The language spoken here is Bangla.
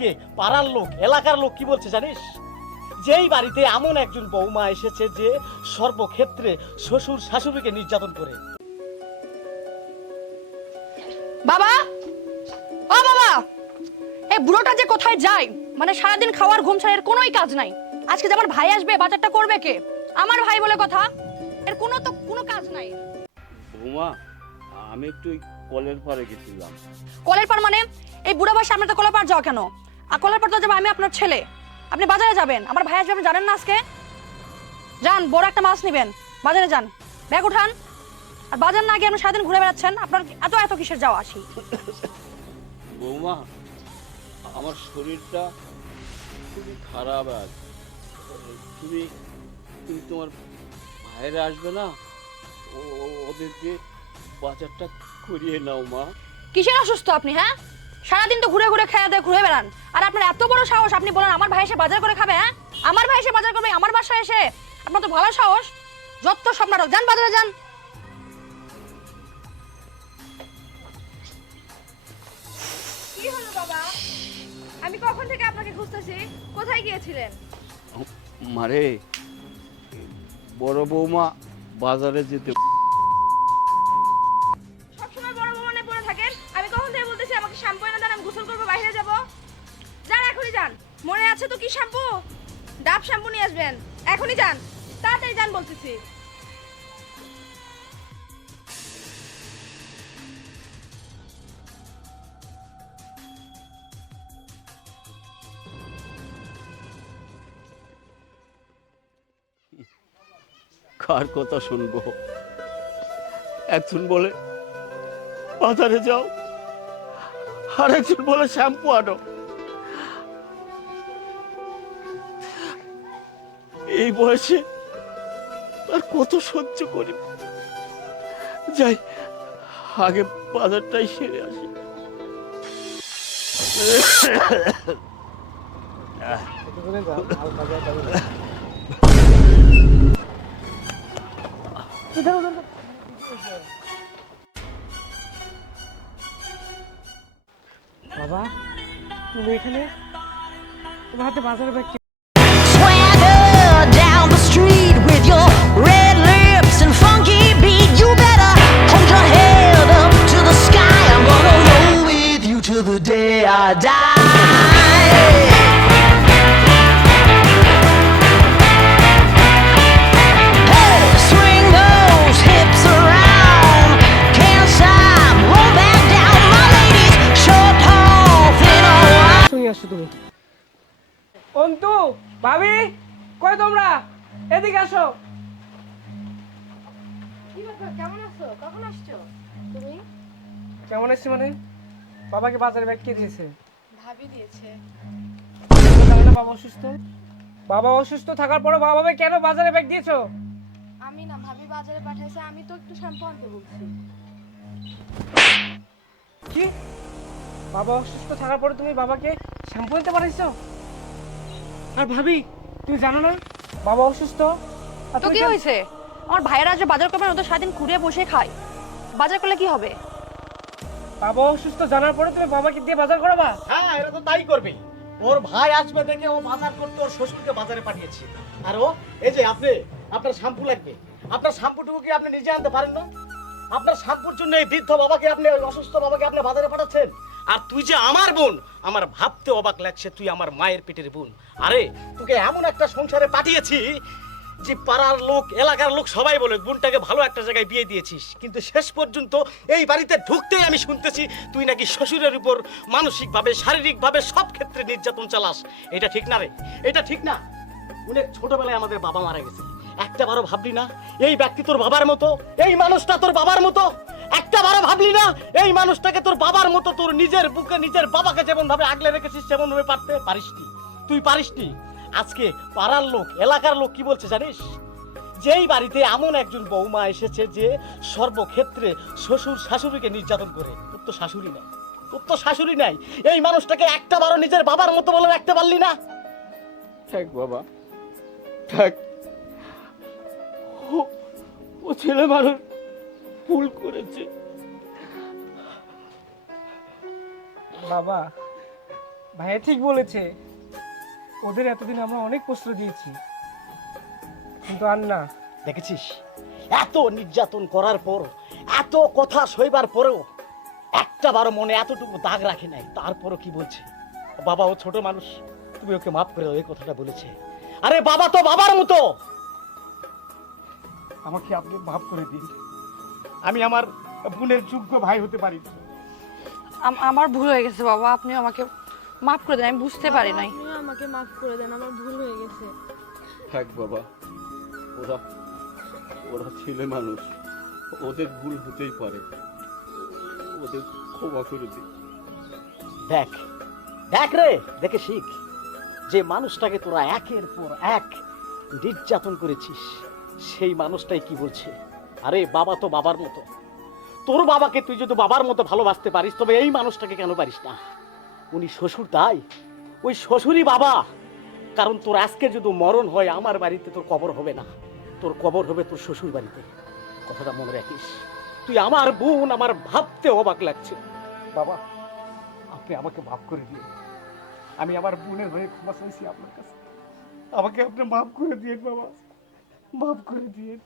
কে পাড়ার লোক এলাকার লোক কি বলছে জানিস? যেই বাড়িতে এমন একজন বৌমা এসেছে যে সর্বক্ষেত্রে শ্বশুর শাশুড়িকে নির্যাতন করে। বাবা, ও বাবা, এই বুড়োটা যে কোথায় যায়, মানে সারাদিন খাওয়ার ঘুম ছাড়া এর কোনোই কাজ নাই। আজকে যে আমার ভাই আসবে, বাজারটা করবে কে? আমার ভাই বলে কথা, এর কোনো কাজ নাই। বৌমা, আমি একটু কলের পাড়ে গেছিলাম। কলের পার মানে? এই বুড়া বয়সে আপনার তো কলের পার যাও কেন? আর কলের পার তো যাবো আমি আপনার ছেলে। আপনি বাজারে যাবেন, আমার ভাই আসবে, আপনি জানেন না আজকে? যান, বড় একটা মাছ নেবেন, বাজারে যান, ব্যাগ উঠান। আর বাজার না গিয়ে আপনি সারাদিন ঘুরে বেড়াচ্ছেন, আপনার এত কিসের যাওয়া আসি? বৌমা, আমার শরীরটা খুবই খারাপ আজ। তুমি তুমি তোমার ভাইরা আসবে না, ওদেরকে বাজারটা করিয়ে নাও মা। কিসের অসুস্থ আপনি? হ্যাঁ, সারাদিন তো ঘুরে ঘুরে খেয়ে দিয়ে ঘুরে বেড়ান, আর আপনার এত বড় সাহস আপনি বলেন আমার ভাই এসে বাজার করে খাবে? হ্যাঁ, আমার ভাই এসে বাজার করবে আমার বাসায় এসে? আপনার তো ভালো সাহস। যত সব নাটক, যান বাজারে যান। কি হলো বাবা? আমি কখন থেকে আপনাকে খুঁজতেছি, কোথায় গিয়েছিলেন? মারে, বড় বৌমা বাজারে যেতে। সবসময় বড় বৌমানে পড়ে থাকেন। আমি কখন থেকে বলতেছি আমাকে শ্যাম্পু এনে দেন, আমি গোসল করবো, বাইরে যাব। যান, এখনই যান। মনে আছে তো কি শ্যাম্পু? ডাব শ্যাম্পু নিয়ে আসবেন, এখনই যান, তাড়াতাড়ি যান বলতেছি। কার কথা শুনবো? একজন বলে বাজারে যাও, আর একজন বলে শ্যাম্পু আনো। এই বয়সে আর কত সহ্য করি। যাই, আগে বাজারটাই সেরে আসি। বাবা, তুমি এখানে? তোমার হাতে বাজারে bag? Swagger down the street with your red lips and funky beat. You better hold your head up to the sky. I'm gonna roll with you till the day I die. Hey, swing those hips around. Can't stop, roll back down. My ladies, short, tall, thin or wide. শুনি আসছো তুমি? অন্তু, ভাবি, কই তোমরা? এদিকে আসো। কি ব্যাপার, কেমন আছো? কখন আসছো তুমি? কেমন আছিস মানে? বাবাকে বাজারে ব্যাগ কে দিয়েছে? ভাবি দিয়েছে। জানো না বাবা অসুস্থ? বাবা অসুস্থ থাকার পরে বাবাকে কেন বাজারে ব্যাগ দিয়েছো? আমি না, ভাবি বাজারে পাঠাইছে, আমি তো একটু শ্যাম্পু আনতে বলছি। কি? বাবা অসুস্থ থাকার পরে তুমি বাবাকে শ্যাম্পু আনতে পাঠাইছো? আর ভাবি, তুমি জানো না বাবা অসুস্থ? আর তো তুমি কি কেন- হয়েছে? আমার ভাইয়েরা যে বাজার করবে, ওদের সারাদিন ঘুরে বসে খায়, বাজার করলে কি হবে? বাবা অসুস্থ জানার পরে তুমি বাবাকে দিয়ে বাজার করাবা? হ্যাঁ, এটা তো তাই করবে। ওর ভাই আসবে দেখে ও বাজার করতে ওর শ্বশুরকে বাজারে পাঠিয়েছে। আর ও এই যে আপনার শ্যাম্পু লাগবে, আপনার শ্যাম্পুটুকু কি আপনি নিজে আনতে পারেন না? আপনার শ্যাম্পুর জন্য এই বৃদ্ধ বাবাকে, আপনি ওই অসুস্থ বাবাকে আপনি বাজারে পাঠাচ্ছেন। আর তুই যে আমার বোন, আমার ভাবতে অবাক লাগছে, তুই আমার মায়ের পেটের বোন। আরে তোকে এমন একটা সংসারে পাঠিয়েছি যে পাড়ার লোক এলাকার লোক সবাই বলে বোনটাকে ভালো একটা জায়গায় বিয়ে দিয়েছিস, কিন্তু শেষ পর্যন্ত এই বাড়িতে ঢুকতেই আমি শুনতেছি তুই নাকি শ্বশুরের উপর মানসিকভাবে শারীরিকভাবে সব ক্ষেত্রে নির্যাতন চালাস। এটা ঠিক না রে, এটা ঠিক না। অনেক ছোটবেলায় আমাদের বাবা মারা গেছে, একটা বারো ভাবলি না এই ব্যক্তি তোর বাবার মতো, এই মানুষটা তোর বাবার মতো? একটা বারো ভাবলি না এই মানুষটাকে তোর বাবার মতো, তোর নিজের বুকে নিজের বাবাকে যেমন ভাবে আগলে রেখেছিস সেমন ভাবে পারতে পারিসনি, তুই পারিসনি। আজকে পাড়ার লোক এলাকার লোক কি বলছে জানিস? যেই বাড়িতে এমন একজন বৌমা এসেছে যে সর্বক্ষেত্রে শ্বশুর শাশুড়িকে নির্যাতন করে। তোর তো শাশুড়ি নাই, তোর তো শাশুড়ি নাই, এই মানুষটাকে একটা বারো নিজের বাবার মতো বলে রাখতে পারলি না? থাক বাবা, থাক। ও ছেলে মানুষ ভুল করেছে। বাবা, ভাইয়া ঠিক বলেছে, ওদের এতদিন আমরা অনেক প্রশ্রয় দিয়েছি, কিন্তু আর না। দেখেছিস, এত নির্যাতন করার পর, এত কথা সইবার পরেও একটা বারো মনে এতটুকু দাগ রাখে নাই। তারপরও কি বলছে, বাবা ও ছোট মানুষ, তুমি ওকে মাফ করে দাও, এই কথাটা বলেছে। আরে বাবা তো বাবার মতো, আমাকে আপনি মাফ করে দিন। আমি আমার বোনের যোগ্য ভাই হতে পারি। আমার ভুল হয়ে গেছে বাবা, আপনি আমাকে মাফ করে দেন, আমি বুঝতে পারি নাই। আপনি আমাকে মাফ করে দেন, আমার ভুল হয়ে গেছে। থাক বাবা, ওরা ওরা ছেলে মানুষ, ওদের ভুল হতেই পারে, ওদের ক্ষমা করে দিই। দেখ দেখ রে, দেখে শিখ, যে মানুষটাকে তোরা একের পর এক নির্যাতন করেছিস, সেই মানুষটাই কি বলছে, আরে বাবা তো বাবার মতো। তোর বাবাকে তুই যদি বাবার মতো ভালোবাসতে পারিস, তবে এই মানুষটাকে কেন পারিস না? উনি শ্বশুর, তাই ওই শ্বশুরই বাবা। কারণ তোর আজকে যদি মরণ হয়, আমার বাড়িতে তোর কবর হবে না, তোর কবর হবে তোর শ্বশুর বাড়িতে। কথাটা মনে রাখিস। তুই আমার বোন, আমার ভাবতে অবাক লাগছে। বাবা, আপনি আমাকে মাফ করে দিন। আমি আমার বোনের হয়ে ক্ষমা চাইছি আপনার কাছে। আমাকে আপনি মাফ করে দিন বাবা, মাফ করে দিন।